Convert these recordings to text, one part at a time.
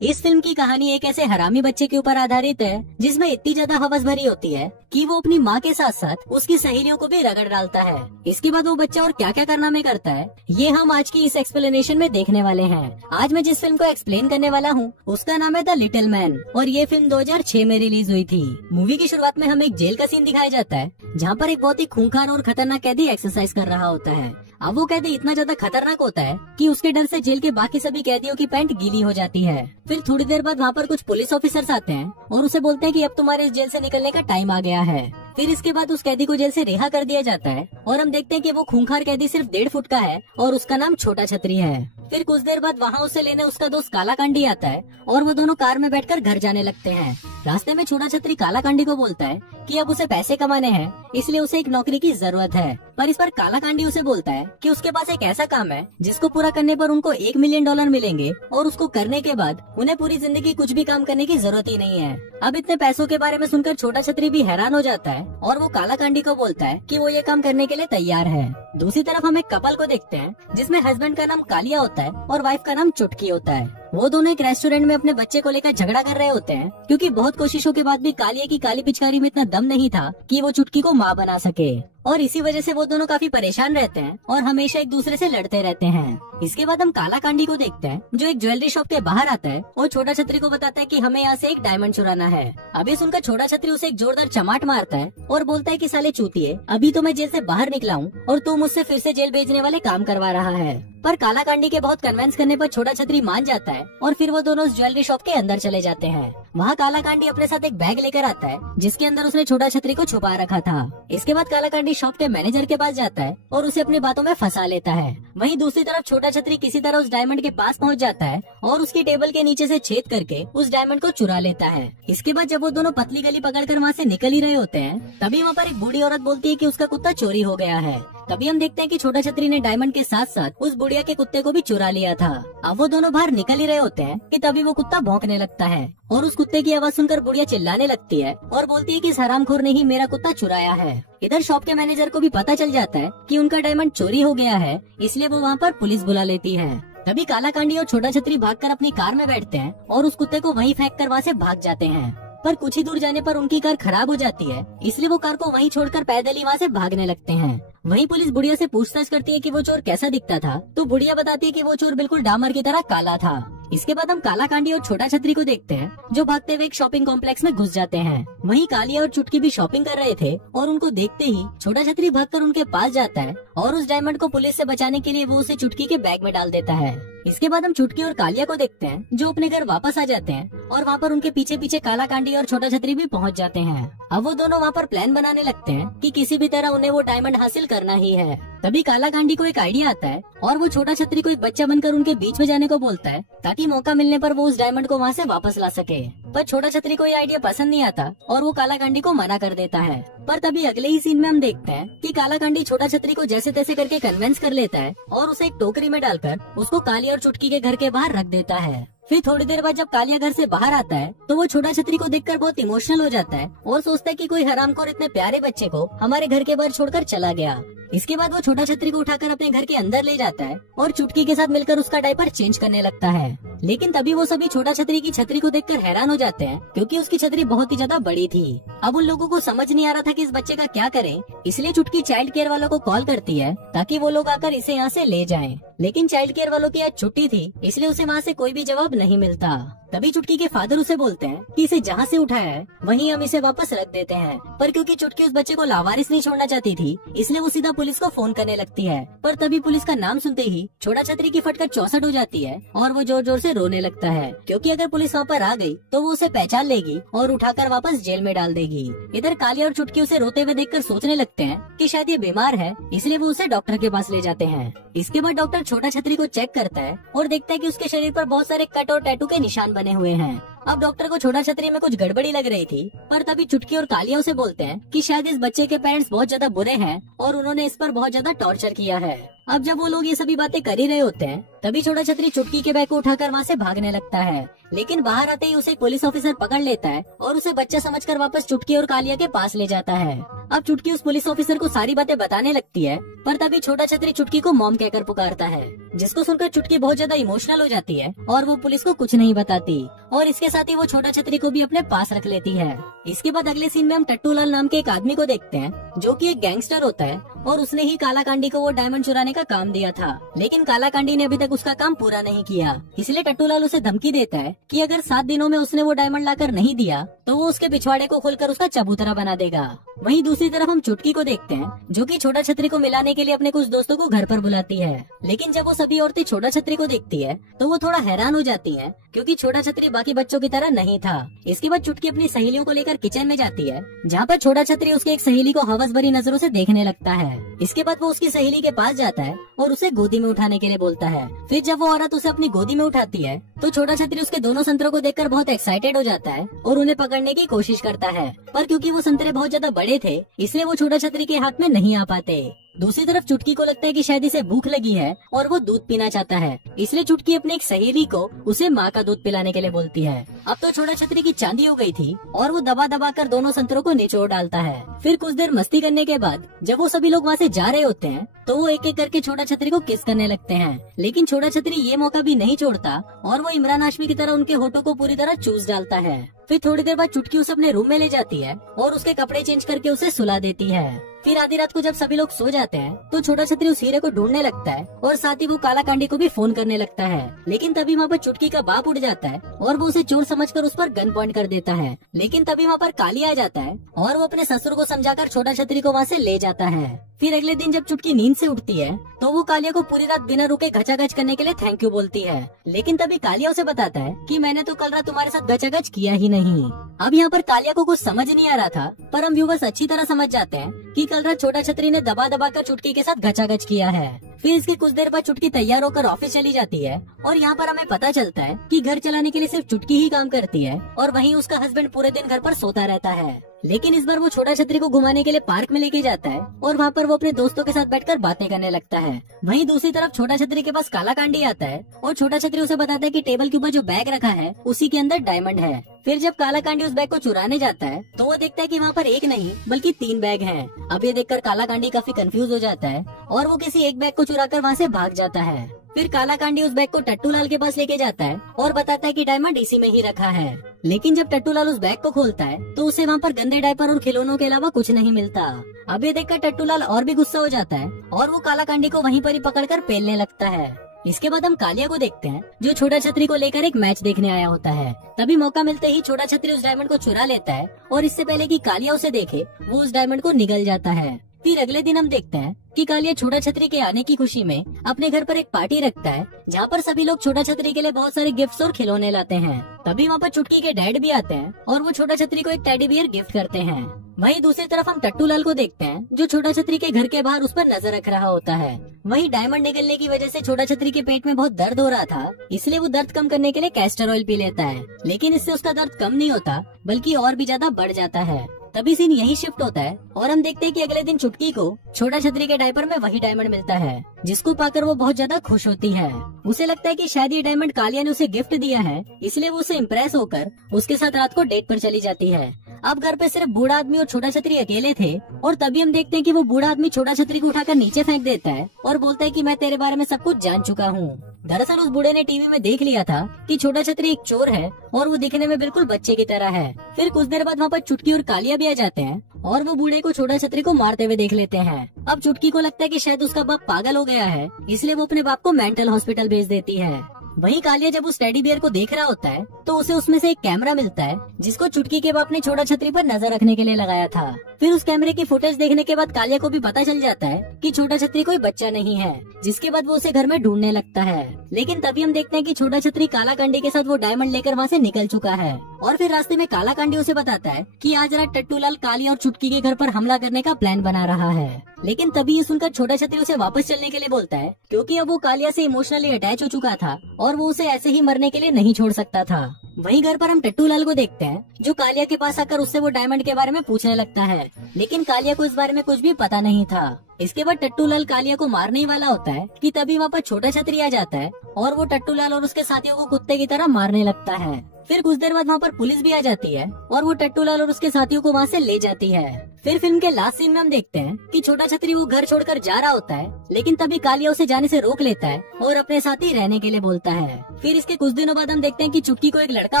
इस फिल्म की कहानी एक ऐसे हरामी बच्चे के ऊपर आधारित है जिसमें इतनी ज्यादा हवस भरी होती है कि वो अपनी माँ के साथ साथ उसकी सहेलियों को भी रगड़ डालता है। इसके बाद वो बच्चा और क्या क्या कारनामे करता है ये हम आज की इस एक्सप्लेनेशन में देखने वाले हैं। आज मैं जिस फिल्म को एक्सप्लेन करने वाला हूँ उसका नाम है द लिटिल मैन और ये फिल्म 2006 में रिलीज हुई थी। मूवी की शुरुआत में हमें एक जेल का सीन दिखाया जाता है जहाँ पर एक बहुत ही खूंखार और खतरनाक कैदी एक्सरसाइज कर रहा होता है। अब वो कैदी इतना ज्यादा खतरनाक होता है कि उसके डर से जेल के बाकी सभी कैदियों की पैंट गीली हो जाती है। फिर थोड़ी देर बाद वहाँ पर कुछ पुलिस ऑफिसर्स आते हैं और उसे बोलते हैं कि अब तुम्हारे इस जेल से निकलने का टाइम आ गया है। फिर इसके बाद उस कैदी को जेल से रिहा कर दिया जाता है और हम देखते हैं कि वो खूंखार कैदी सिर्फ 1.5 फुट का है और उसका नाम छोटा छतरी है। फिर कुछ देर बाद वहाँ उसे लेने उसका दोस्त काला कांडी आता है और वो दोनों कार में बैठकर घर जाने लगते हैं। रास्ते में छोटा छतरी काला कांडी को बोलता है कि अब उसे पैसे कमाने हैं इसलिए उसे एक नौकरी की जरूरत है। पर इस पर काला कांडी उसे बोलता है कि उसके पास एक ऐसा काम है जिसको पूरा करने पर उनको $1 मिलियन मिलेंगे और उसको करने के बाद उन्हें पूरी जिंदगी कुछ भी काम करने की जरूरत ही नहीं है। अब इतने पैसों के बारे में सुनकर छोटा छतरी भी हैरान हो जाता है और वो काला कांडी को बोलता है कि वो ये काम करने के लिए तैयार है। दूसरी तरफ हम एक कपल को देखते हैं जिसमें हस्बैंड का नाम कालिया होता है और वाइफ का नाम चुटकी होता है। वो दोनों एक रेस्टोरेंट में अपने बच्चे को लेकर झगड़ा कर रहे होते हैं क्योंकि बहुत कोशिशों के बाद भी कालिया की काली पिचकारी में इतना दम नहीं था कि वो चुटकी को माँ बना सके और इसी वजह से वो दोनों काफी परेशान रहते हैं और हमेशा एक दूसरे से लड़ते रहते हैं। इसके बाद हम काला कांडी को देखते हैं जो एक ज्वेलरी शॉप के बाहर आता है और छोटा छतरी को बताता है कि हमें यहाँ से एक डायमंड चुराना है। अभी सुनकर छोटा छतरी उसे एक जोरदार चमाट मारता है और बोलता है कि साले चूतिए, अभी तो मैं जेल से बाहर निकला हूँ और तू मुझसे फिर से जेल भेजने वाले काम करवा रहा है। पर काला कांडी के बहुत कन्वेंस करने पर छोटा छतरी मान जाता है और फिर वो दोनों उस ज्वेलरी शॉप के अंदर चले जाते हैं। वहाँ काला कांडी अपने साथ एक बैग लेकर आता है जिसके अंदर उसने छोटा छतरी को छुपा रखा था। इसके बाद काला कांडी शॉप के मैनेजर के पास जाता है और उसे अपनी बातों में फंसा लेता है। वहीं दूसरी तरफ छोटा छतरी किसी तरह उस डायमंड के पास पहुँच जाता है और उसकी टेबल के नीचे से छेद करके उस डायमंड को चुरा लेता है। इसके बाद जब वो दोनों पतली गली पकड़कर वहाँ से निकल ही रहे होते हैं तभी वहाँ पर एक बूढ़ी औरत बोलती है कि उसका कुत्ता चोरी हो गया है। तभी हम देखते हैं कि छोटा छतरी ने डायमंड के साथ साथ उस बुढ़िया के कुत्ते को भी चुरा लिया था। अब वो दोनों बाहर निकल ही रहे होते हैं कि तभी वो कुत्ता भौंकने लगता है और उस कुत्ते की आवाज सुनकर बुढ़िया चिल्लाने लगती है और बोलती है कि इस हरामखोर ने ही मेरा कुत्ता चुराया है। इधर शॉप के मैनेजर को भी पता चल जाता है कि उनका डायमंड चोरी हो गया है इसलिए वो वहाँ पर पुलिस बुला लेती है। तभी काला कांडी और छोटा छतरी भागकर अपनी कार में बैठते हैं और उस कुत्ते को वहीं फेंक कर वहाँ से भाग जाते हैं। पर कुछ ही दूर जाने पर उनकी कार खराब हो जाती है इसलिए वो कार को वहीं छोड़कर पैदल ही वहाँ से भागने लगते हैं। वहीं पुलिस बुढ़िया से पूछताछ करती है कि वो चोर कैसा दिखता था तो बुढ़िया बताती है कि वो चोर बिल्कुल डामर की तरह काला था। इसके बाद हम काला कांडी और छोटा छतरी को देखते हैं जो भागते हुए एक शॉपिंग कॉम्प्लेक्स में घुस जाते हैं। वहीं कालिया और चुटकी भी शॉपिंग कर रहे थे और उनको देखते ही छोटा छतरी भागकर उनके पास जाता है और उस डायमंड को पुलिस से बचाने के लिए वो उसे चुटकी के बैग में डाल देता है। इसके बाद हम चुटकी और कालिया को देखते हैं जो अपने घर वापस आ जाते हैं और वहाँ पर उनके पीछे पीछे काला कांडी और छोटा छतरी भी पहुँच जाते हैं। अब वो दोनों वहाँ पर प्लान बनाने लगते हैं कि किसी भी तरह उन्हें वो डायमंड हासिल करना ही है। तभी काला कांडी को एक आइडिया आता है और वो छोटा छतरी को एक बच्चा बनकर उनके बीच में जाने को बोलता है ताकि मौका मिलने पर वो उस डायमंड को वहाँ से वापस ला सके। पर छोटा छतरी को ये आइडिया पसंद नहीं आता और वो काला कांडी को मना कर देता है। पर तभी अगले ही सीन में हम देखते हैं कि काला कांडी छोटा छतरी को जैसे तैसे करके कन्विंस कर लेता है और उसे एक टोकरी में डालकर उसको कालिया और चुटकी के घर के बाहर रख देता है। फिर थोड़ी देर बाद जब कालिया घर से बाहर आता है तो वो छोटा छतरी को देखकर बहुत इमोशनल हो जाता है और सोचता है कि कोई हरामखोर इतने प्यारे बच्चे को हमारे घर के बाहर छोड़कर चला गया। इसके बाद वो छोटा छतरी को उठाकर अपने घर के अंदर ले जाता है और चुटकी के साथ मिलकर उसका डायपर चेंज करने लगता है। लेकिन तभी वो सभी छोटा छतरी की छतरी को देखकर हैरान हो जाते हैं क्योंकि उसकी छतरी बहुत ही ज्यादा बड़ी थी। अब उन लोगों को समझ नहीं आ रहा था कि इस बच्चे का क्या करें, इसलिए चुटकी चाइल्ड केयर वालों को कॉल करती है ताकि वो लोग आकर इसे यहाँ से ले जाएं। लेकिन चाइल्ड केयर वालों की आज छुट्टी थी इसलिए उसे वहाँ से कोई भी जवाब नहीं मिलता। तभी चुटकी के फादर उसे बोलते हैं कि इसे जहाँ से उठाया है वहीं हम इसे वापस रख देते हैं। पर क्योंकि चुटकी उस बच्चे को लावारिस नहीं छोड़ना चाहती थी इसलिए वो सीधा पुलिस को फोन करने लगती है। पर तभी पुलिस का नाम सुनते ही छोटा छतरी की फटकर 64 हो जाती है और वो जोर जोर से रोने लगता है क्योंकि अगर पुलिस वहाँ पर आ गई तो वो उसे पहचान लेगी और उठाकर वापस जेल में डाल देगी। इधर कालिया और चुटकी उसे रोते हुए देखकर सोचने लगते हैं कि शायद ये बीमार है इसलिए वो उसे डॉक्टर के पास ले जाते हैं। इसके बाद डॉक्टर छोटा छतरी को चेक करता है और देखता है कि उसके शरीर पर बहुत सारे कट और टैटू के निशान बने हुए हैं। अब डॉक्टर को छोटा छतरी में कुछ गड़बड़ी लग रही थी पर तभी चुटकी और कालिया उसे बोलते हैं कि शायद इस बच्चे के पेरेंट्स बहुत ज्यादा बुरे हैं और उन्होंने इस पर बहुत ज्यादा टॉर्चर किया है। अब जब वो लोग ये सभी बातें कर ही रहे होते हैं तभी छोटा छतरी चुटकी के बैग को उठाकर वहाँ से भागने लगता है, लेकिन बाहर आते ही उसे पुलिस ऑफिसर पकड़ लेता है और उसे बच्चा समझकर वापस चुटकी और कालिया के पास ले जाता है। अब चुटकी उस पुलिस ऑफिसर को सारी बातें बताने लगती है, पर तभी छोटा छतरी चुटकी को मॉम कहकर पुकारता है, जिसको सुनकर चुटकी बहुत ज्यादा इमोशनल हो जाती है और वो पुलिस को कुछ नहीं बताती और इसके साथ ही वो छोटा छतरी को भी अपने पास रख लेती है। इसके बाद अगले सीन में हम टट्टू लाल नाम के एक आदमी को देखते हैं, जो कि एक गैंगस्टर होता है और उसने ही काला कांडी को वो डायमंड चुराने का काम दिया था, लेकिन काला कांडी ने अभी तक उसका काम पूरा नहीं किया। इसलिए टट्टू लाल उसे धमकी देता है कि अगर 7 दिनों में उसने वो डायमंड लाकर नहीं दिया तो वो उसके पिछवाड़े को खोलकर उसका चबूतरा बना देगा। वहीं दूसरी तरफ हम चुटकी को देखते हैं, जो कि छोटा छतरी को मिलाने के लिए अपने कुछ दोस्तों को घर पर बुलाती है, लेकिन जब वो सभी औरतें छोटा छतरी को देखती है तो वो थोड़ा हैरान हो जाती हैं, क्योंकि छोटा छतरी बाकी बच्चों की तरह नहीं था। इसके बाद चुटकी अपनी सहेलियों को लेकर किचन में जाती है, जहाँ पर छोटा छतरी उसके एक सहेली को हवस भरी नजरों से देखने लगता है। इसके बाद वो उसकी सहेली के पास जाता है और उसे गोदी में उठाने के लिए बोलता है। फिर जब वो औरत उसे अपनी गोदी में उठाती है तो छोटा छतरी उसके दोनों संतरों को देखकर बहुत एक्साइटेड हो जाता है और उन्हें पकड़ने की कोशिश करता है, पर क्योंकि वो संतरे बहुत ज्यादा बड़े थे इसलिए वो छोटा छतरी के हाथ में नहीं आ पाते। दूसरी तरफ चुटकी को लगता है कि शायद इसे भूख लगी है और वो दूध पीना चाहता है, इसलिए चुटकी अपने एक सहेली को उसे माँ का दूध पिलाने के लिए बोलती है। अब तो छोटा छतरी की चांदी हो गई थी और वो दबा दबा कर दोनों संतरों को निचोड़ डालता है। फिर कुछ देर मस्ती करने के बाद जब वो सभी लोग वहाँ से जा रहे होते हैं तो वो एक एक करके छोटा छतरी को किस करने लगते हैं, लेकिन छोटा छतरी ये मौका भी नहीं छोड़ता और वो इमरान हाशमी की तरह उनके होठों को पूरी तरह चूस डालता है। फिर थोड़ी देर बाद चुटकी उसे अपने रूम में ले जाती है और उसके कपड़े चेंज करके उसे सुला देती है। फिर आधी रात को जब सभी लोग सो जाते हैं तो छोटा छतरी उस हीरे को ढूंढने लगता है और साथ ही वो काला कांडी को भी फोन करने लगता है, लेकिन तभी वहाँ पर चुटकी का बाप उठ जाता है और वो उसे चोर समझकर उस पर गन पॉइंट कर देता है, लेकिन तभी वहाँ पर कालिया आ जाता है और वो अपने ससुर को समझाकर छोटा छतरी को वहाँ से ले जाता है। फिर अगले दिन जब चुटकी नींद से उठती है तो वो कालिया को पूरी रात बिना रुके घचाघच करने के लिए थैंक यू बोलती है, लेकिन तभी कालिया उसे बताता है कि मैंने तो कल रात तुम्हारे साथ घचाघच किया ही नहीं। अब यहाँ पर कालिया को कुछ समझ नहीं आ रहा था, पर हम व्यूवर्स अच्छी तरह समझ जाते हैं कि कल रात छोटा छतरी ने दबा दबा कर चुटकी के साथ घचाघच किया है। फिर इसके कुछ देर बाद चुटकी तैयार होकर ऑफिस चली जाती है और यहाँ पर हमें पता चलता है कि घर चलाने के लिए सिर्फ चुटकी ही काम करती है और वहीं उसका हस्बैंड पूरे दिन घर पर सोता रहता है। लेकिन इस बार वो छोटा छतरी को घुमाने के लिए पार्क में लेके जाता है और वहाँ पर वो अपने दोस्तों के साथ बैठकर बातें करने लगता है। वहीं दूसरी तरफ छोटा छतरी के पास काला कांडी आता है और छोटा छतरी उसे बताता है कि टेबल के ऊपर जो बैग रखा है उसी के अंदर डायमंड है। फिर जब काला कांडी उस बैग को चुराने जाता है तो वो देखता है कि वहाँ पर एक नहीं बल्कि 3 बैग हैं। अब ये देखकर काला कांडी काफी कंफ्यूज हो जाता है और वो किसी एक बैग को चुराकर वहाँ से भाग जाता है। फिर काला कांडी उस बैग को टट्टू लाल के पास लेके जाता है और बताता है कि डायमंड इसी में ही रखा है, लेकिन जब टट्टू लाल उस बैग को खोलता है तो उसे वहाँ पर गंदे डायपर और खिलौनों के अलावा कुछ नहीं मिलता। अब ये देखकर टट्टू लाल और भी गुस्सा हो जाता है और वो काला कांडी को वहीं पर ही पकड़कर पेलने लगता है। इसके बाद हम कालिया को देखते हैं, जो छोटा छतरी को लेकर एक मैच देखने आया होता है। तभी मौका मिलते ही छोटा छतरी उस डायमंड को चुरा लेता है और इससे पहले कि कालिया उसे देखे वो उस डायमंड को निगल जाता है। फिर अगले दिन हम देखते हैं कि कालिया छोटा छतरी के आने की खुशी में अपने घर पर एक पार्टी रखता है, जहाँ पर सभी लोग छोटा छतरी के लिए बहुत सारे गिफ्ट्स और खिलौने लाते हैं। तभी वहाँ पर चुटकी के डैड भी आते हैं और वो छोटा छतरी को एक टेडी बियर गिफ्ट करते हैं। वहीं दूसरी तरफ हम टट्टू लाल को देखते हैं, जो छोटा छतरी के घर के बाहर उस पर नजर रख रहा होता है। वहीं डायमंड निकलने की वजह से छोटा छतरी के पेट में बहुत दर्द हो रहा था, इसलिए वो दर्द कम करने के लिए कैस्टर ऑयल पी लेता है, लेकिन इससे उसका दर्द कम नहीं होता बल्कि और भी ज्यादा बढ़ जाता है। तभी सीन यही शिफ्ट होता है और हम देखते हैं कि अगले दिन चुटकी को छोटा छतरी के डायपर में वही डायमंड मिलता है, जिसको पाकर वो बहुत ज्यादा खुश होती है। उसे लगता है कि शायद ये डायमंड कालिया ने उसे गिफ्ट दिया है, इसलिए वो उसे इम्प्रेस होकर उसके साथ रात को डेट पर चली जाती है। अब घर पे सिर्फ बूढ़ा आदमी और छोटा छतरी अकेले थे और तभी हम देखते हैं कि वो बूढ़ा आदमी छोटा छतरी को उठाकर नीचे फेंक देता है और बोलता है कि मैं तेरे बारे में सब कुछ जान चुका हूँ। दरअसल उस बूढ़े ने टीवी में देख लिया था कि छोटा छतरी एक चोर है और वो दिखने में बिल्कुल बच्चे की तरह है। फिर कुछ देर बाद वहाँ पर चुटकी और कालिया भी आ जाते हैं और वो बूढ़े को छोटा छतरी को मारते हुए देख लेते हैं। अब चुटकी को लगता है कि शायद उसका बाप पागल हो गया है, इसलिए वो अपने बाप को मेंटल हॉस्पिटल भेज देती है। वहीं कालिया जब उस टेडी बियर को देख रहा होता है तो उसे उसमें से एक कैमरा मिलता है, जिसको चुटकी के बाप ने छोटा छतरी पर नजर रखने के लिए लगाया था। फिर उस कैमरे की फुटेज देखने के बाद कालिया को भी पता चल जाता है कि छोटा छतरी कोई बच्चा नहीं है, जिसके बाद वो उसे घर में ढूंढने लगता है। लेकिन तभी हम देखते हैं कि छोटा छतरी काला कांडी के साथ वो डायमंड लेकर वहाँ से निकल चुका है और फिर रास्ते में काला कांडी उसे बताता है कि आज रात टट्टू लाल कालिया और चुटकी के घर पर हमला करने का प्लान बना रहा है। लेकिन तभी ये सुनकर छोटा छतरी उसे वापस चलने के लिए बोलता है, क्योंकि अब वो कालिया से इमोशनली अटैच हो चुका था और वो उसे ऐसे ही मरने के लिए नहीं छोड़ सकता था। वहीं घर पर हम टट्टू लाल को देखते हैं, जो कालिया के पास आकर उससे वो डायमंड के बारे में पूछने लगता है, लेकिन कालिया को इस बारे में कुछ भी पता नहीं था। इसके बाद टट्टू लाल कालिया को मारने ही वाला होता है कि तभी वहाँ पर छोटा छतरी आ जाता है और वो टट्टू लाल और उसके साथियों को कुत्ते की तरह मारने लगता है। फिर कुछ देर बाद वहाँ पर पुलिस भी आ जाती है और वो टट्टू लाल और उसके साथियों को वहाँ से ले जाती है। फिर फिल्म के लास्ट सीन में हम देखते हैं कि छोटा छतरी वो घर छोड़कर जा रहा होता है, लेकिन तभी कालिया उसे जाने से रोक लेता है और अपने साथ ही रहने के लिए बोलता है। फिर इसके कुछ दिनों बाद हम देखते हैं कि चुटकी को एक लड़का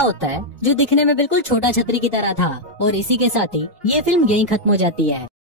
होता है जो दिखने में बिल्कुल छोटा छतरी की तरह था, और इसी के साथ ही ये फिल्म यहीं खत्म हो जाती है।